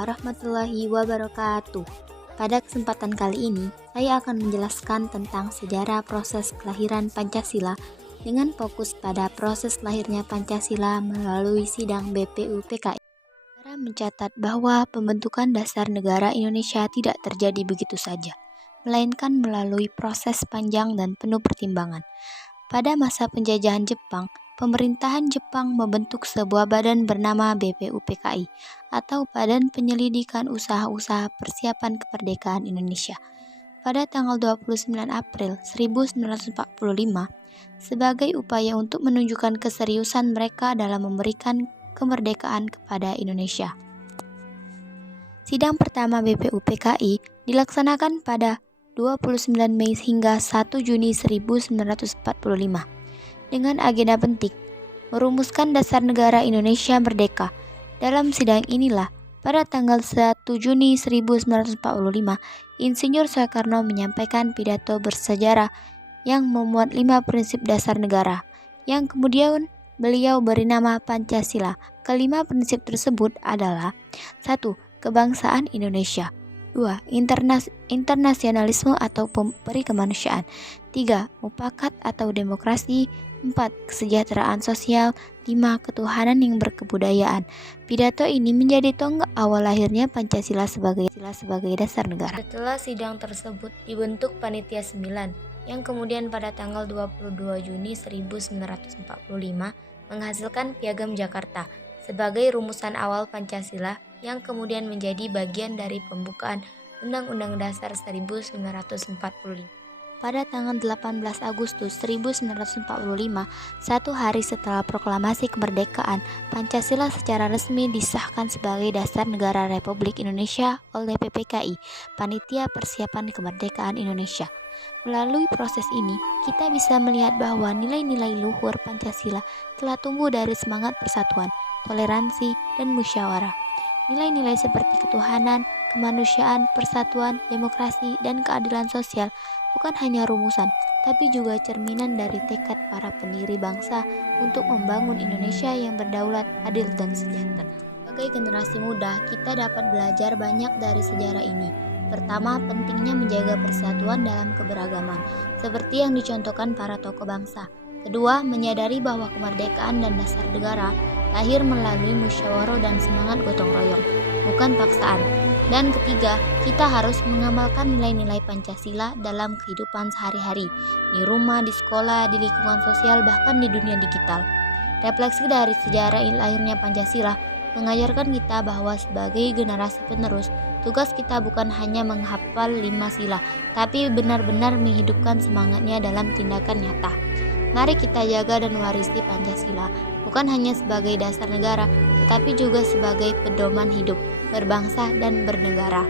warahmatullahi wabarakatuh. Pada kesempatan kali ini, saya akan menjelaskan tentang sejarah proses kelahiran Pancasila dengan fokus pada proses lahirnya Pancasila melalui sidang BPUPKI. Sejarah mencatat bahwa pembentukan dasar negara Indonesia tidak terjadi begitu saja, melainkan melalui proses panjang dan penuh pertimbangan. Pada masa penjajahan Jepang, pemerintahan Jepang membentuk sebuah badan bernama BPUPKI atau Badan Penyelidikan Usaha-Usaha Persiapan Kemerdekaan Indonesia pada tanggal 29 April 1945 sebagai upaya untuk menunjukkan keseriusan mereka dalam memberikan kemerdekaan kepada Indonesia. Sidang pertama BPUPKI dilaksanakan pada 29 Mei hingga 1 Juni 1945 dengan agenda penting merumuskan dasar negara Indonesia merdeka. Dalam sidang inilah pada tanggal 1 Juni 1945 Insinyur Soekarno menyampaikan pidato bersejarah yang memuat 5 prinsip dasar negara yang kemudian beliau beri nama Pancasila. Kelima prinsip tersebut adalah 1. Kebangsaan Indonesia, 2. Internasionalisme atau peri kemanusiaan, 3. Mufakat atau demokrasi, 4. Kesejahteraan sosial, 5. Ketuhanan yang berkebudayaan. Pidato ini menjadi tonggak awal lahirnya Pancasila sebagai dasar negara. Setelah sidang tersebut dibentuk Panitia 9 yang kemudian pada tanggal 22 Juni 1945 menghasilkan Piagam Jakarta sebagai rumusan awal Pancasila yang kemudian menjadi bagian dari pembukaan Undang-Undang Dasar 1945. Pada tanggal 18 Agustus 1945, satu hari setelah proklamasi kemerdekaan, Pancasila secara resmi disahkan sebagai dasar negara Republik Indonesia oleh PPKI, Panitia Persiapan Kemerdekaan Indonesia. Melalui proses ini, kita bisa melihat bahwa nilai-nilai luhur Pancasila telah tumbuh dari semangat persatuan, toleransi, dan musyawarah. Nilai-nilai seperti ketuhanan, kemanusiaan, persatuan, demokrasi, dan keadilan sosial bukan hanya rumusan, tapi juga cerminan dari tekad para pendiri bangsa untuk membangun Indonesia yang berdaulat, adil, dan sejahtera. Sebagai generasi muda, kita dapat belajar banyak dari sejarah ini. Pertama, pentingnya menjaga persatuan dalam keberagaman, seperti yang dicontohkan para tokoh bangsa. Kedua, menyadari bahwa kemerdekaan dan dasar negara lahir melalui musyawarah dan semangat gotong royong, bukan paksaan. Dan ketiga, kita harus mengamalkan nilai-nilai Pancasila dalam kehidupan sehari-hari, di rumah, di sekolah, di lingkungan sosial, bahkan di dunia digital. Refleksi dari sejarah lahirnya Pancasila mengajarkan kita bahwa sebagai generasi penerus, tugas kita bukan hanya menghafal 5 sila, tapi benar-benar menghidupkan semangatnya dalam tindakan nyata. Mari kita jaga dan warisi Pancasila, bukan hanya sebagai dasar negara, tetapi juga sebagai pedoman hidup, berbangsa, dan bernegara.